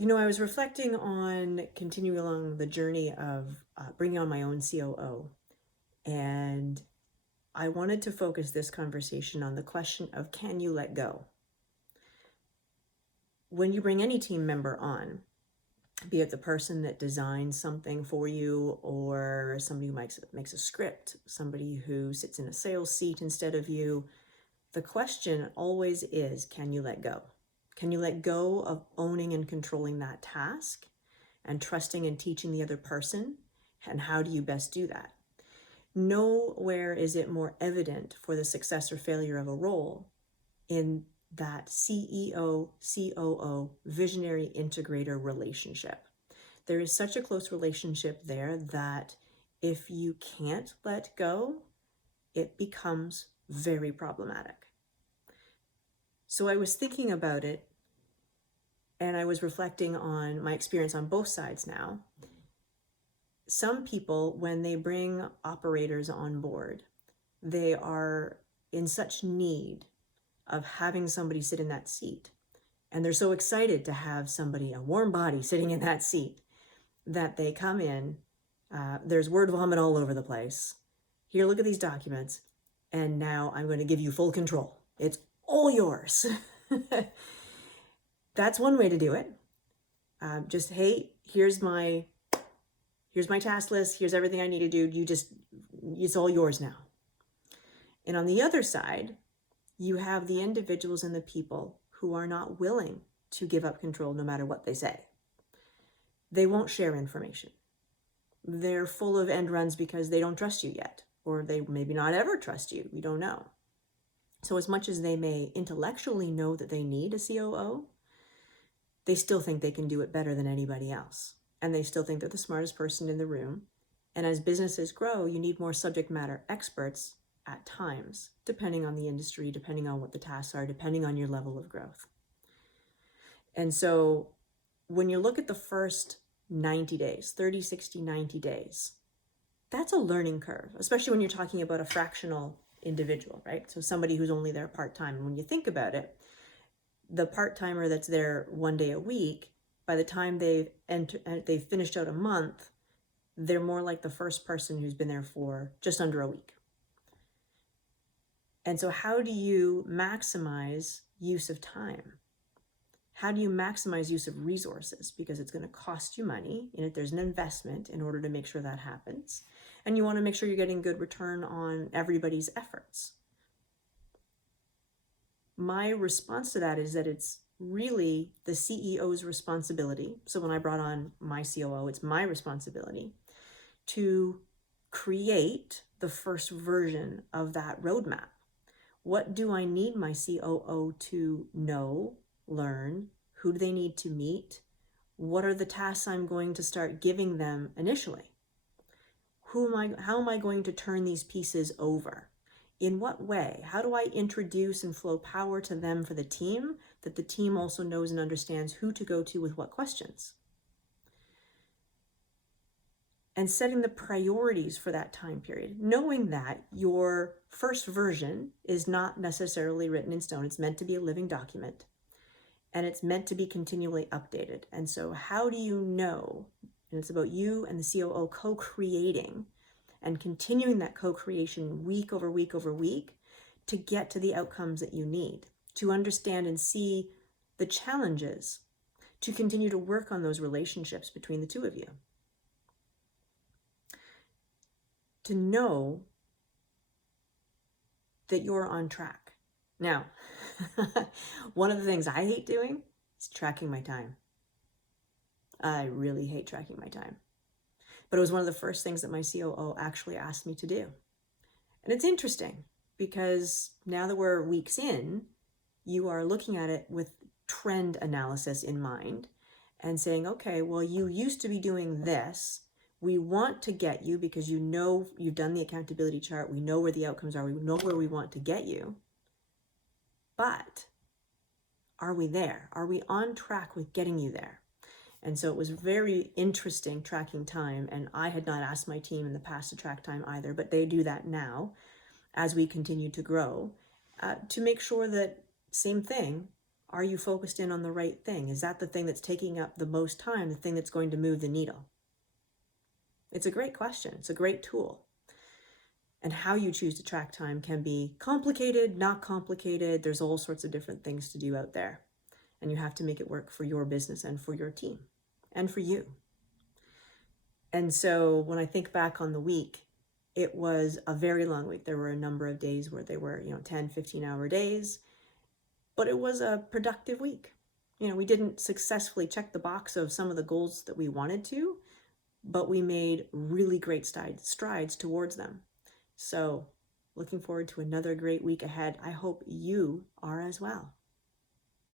I was reflecting on continuing along the journey of bringing on my own COO, and I wanted to focus this conversation on the question of, can you let go? When you bring any team member on, be it the person that designs something for you, or somebody who makes a script, somebody who sits in a sales seat instead of you, the question always is, can you let go? Can you let go of owning and controlling that task and trusting and teaching the other person? And how do you best do that? Nowhere is it more evident for the success or failure of a role in that CEO, COO, visionary integrator relationship. There is such a close relationship there that if you can't let go, it becomes very problematic. So I was thinking about it, and I was reflecting on my experience on both sides now. Some people, when they bring operators on board, they are in such need of having somebody sit in that seat. And they're so excited to have somebody, a warm body, sitting in that seat, that they come in. There's word vomit all over the place. Here, look at these documents. And now I'm going to give you full control. It's all yours. That's one way to do it. Just, hey, here's my task list. Here's everything I need to do. It's all yours now. And on the other side, you have the individuals and the people who are not willing to give up control no matter what they say. They won't share information. They're full of end runs because they don't trust you yet, or they maybe not ever trust you. We don't know. So as much as they may intellectually know that they need a COO, they still think they can do it better than anybody else. And they still think they're the smartest person in the room. And as businesses grow, you need more subject matter experts at times, depending on the industry, depending on what the tasks are, depending on your level of growth. And so when you look at the first 90 days, 30, 60, 90 days, that's a learning curve, especially when you're talking about a fractional individual, right? So somebody who's only there part-time. And when you think about it, the part-timer that's there 1 day a week, by the time they've finished out a month, they're more like the first person who's been there for just under a week. And so how do you maximize use of time? How do you maximize use of resources? Because it's going to cost you money, and there's an investment in order to make sure that happens. And you want to make sure you're getting good return on everybody's efforts. My response to that is that it's really the CEO's responsibility. So when I brought on my COO, it's my responsibility to create the first version of that roadmap. What do I need my COO to know, learn? Who do they need to meet? What are the tasks I'm going to start giving them initially? How am I going to turn these pieces over? In what way? How do I introduce and flow power to them for the team, that the team also knows and understands who to go to with what questions? And setting the priorities for that time period, knowing that your first version is not necessarily written in stone. It's meant to be a living document, and it's meant to be continually updated. And so how do you know? And it's about you and the COO co-creating and continuing that co-creation week over week over week to get to the outcomes that you need, to understand and see the challenges, to continue to work on those relationships between the two of you. To know that you're on track. Now, one of the things I hate doing is tracking my time. I really hate tracking my time. But it was one of the first things that my COO actually asked me to do. And it's interesting because now that we're weeks in, you are looking at it with trend analysis in mind and saying, okay, well, you used to be doing this. We want to get you because you know you've done the accountability chart. We know where the outcomes are. We know where we want to get you. But are we there? Are we on track with getting you there? And so it was very interesting tracking time. And I had not asked my team in the past to track time either, but they do that now as we continue to grow, to make sure that, same thing, Are you focused in on the right thing? Is that the thing that's taking up the most time, the thing that's going to move the needle? It's a great question. It's a great tool. And how you choose to track time can be complicated, not complicated. There's all sorts of different things to do out there. And you have to make it work for your business and for your team and for you. And so when I think back on the week, it was a very long week. There were a number of days where they were, 10, 15-hour days, but it was a productive week. We didn't successfully check the box of some of the goals that we wanted to, but we made really great strides towards them. So looking forward to another great week ahead. I hope you are as well.